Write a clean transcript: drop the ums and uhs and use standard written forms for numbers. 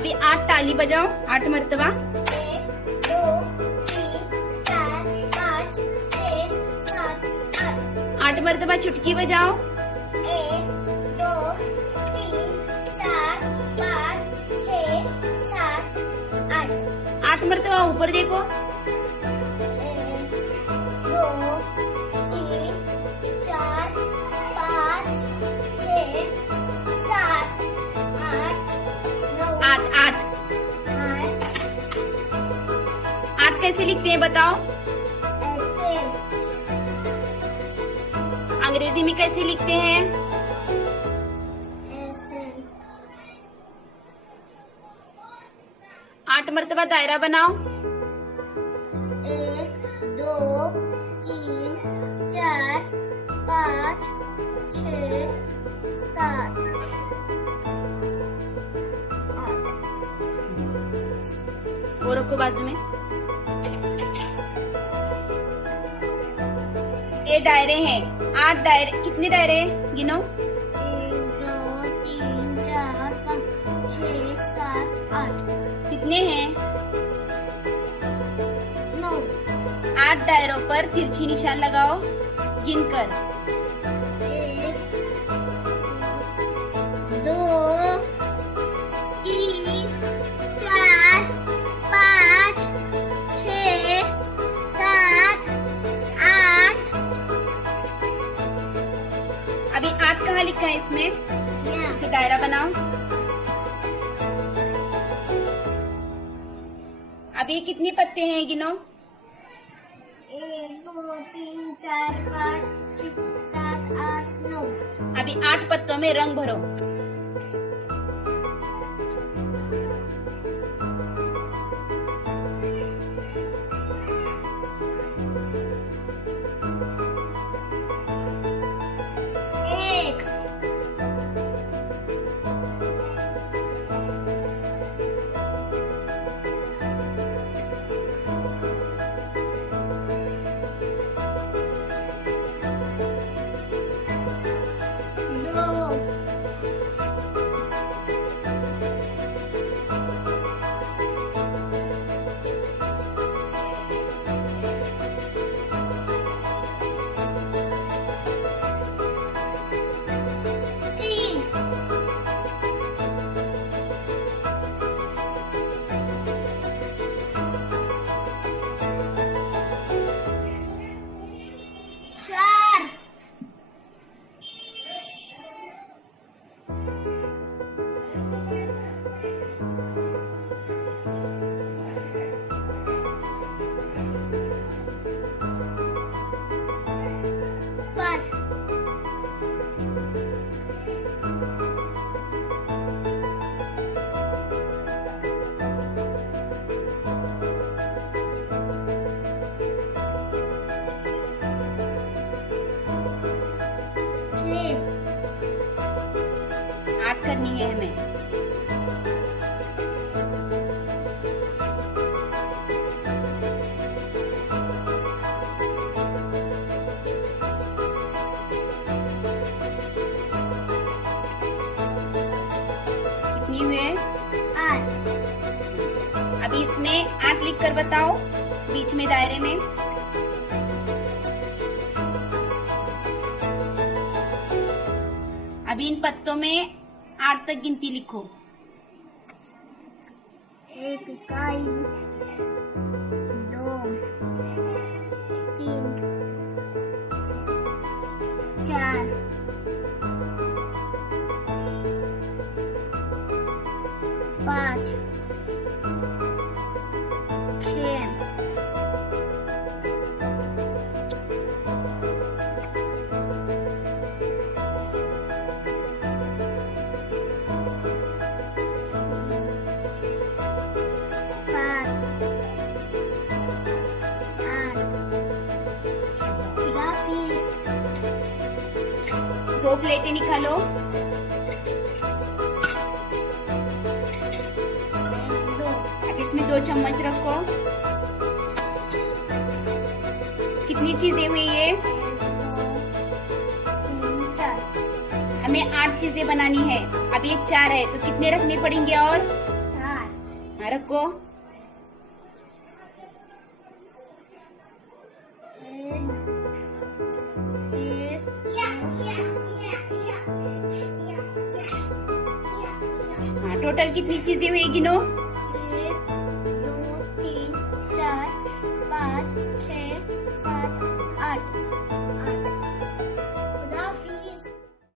अभी 8 ताली बजाओ, 8 मर्तबा। 1 2 3 4 5 6 7 8। 8 मर्तबा चुटकी बजाओ। 1 2 3 4 5 6 7 8। 8 मर्तबा ऊपर देखो। 1 2 3 4 5 6 7 8 9। 8 8 8 8 कैसे लिखते हैं बताओ? ऐसे। अंग्रेजी में कैसे लिखते हैं? ऐसे। 8 मर्तबा दायरा बनाओ। 1 2 3 4 5 6 7 8। वो रखो बाजू में। ये दायरे हैं, 8 दायरे। कितने दायरे गिनो? 1 2 3 4 5 6 7 8 कितने हैं? 9। 8 दायरों पर तिरछी निशान लगाओ गिनकर। 1 2 3 4 5 6 7 8। अभी 8 कहाँ लिखा है इसमें? इसे दायरा बनाओ। अभी ये कितने पत्ते हैं गिनो? 1 2 3 4 5 6 7 8 9। अभी 8 पत्तों में रंग भरो। एक। 2 3 4 5 6 8 करनी है हमें। कितनी हुए? 8 अभी इसमें 8 लिख कर बताओ बीच में दायरे में। अभी इन पत्तों में 8 तक गिनती लिखो। 1 इकाई 2 3 4 5 6 2 प्लेटें निकालो। 2 अब इसमें 2 चम्मच रखो। कितनी चीजें हुई ये? 4 हमें 8 चीजें बनानी है। अब ये 4 है तो कितने रखने पड़ेंगे? और 4 रखो। हाँ, टोटल कितनी चीजें हुई गिनो?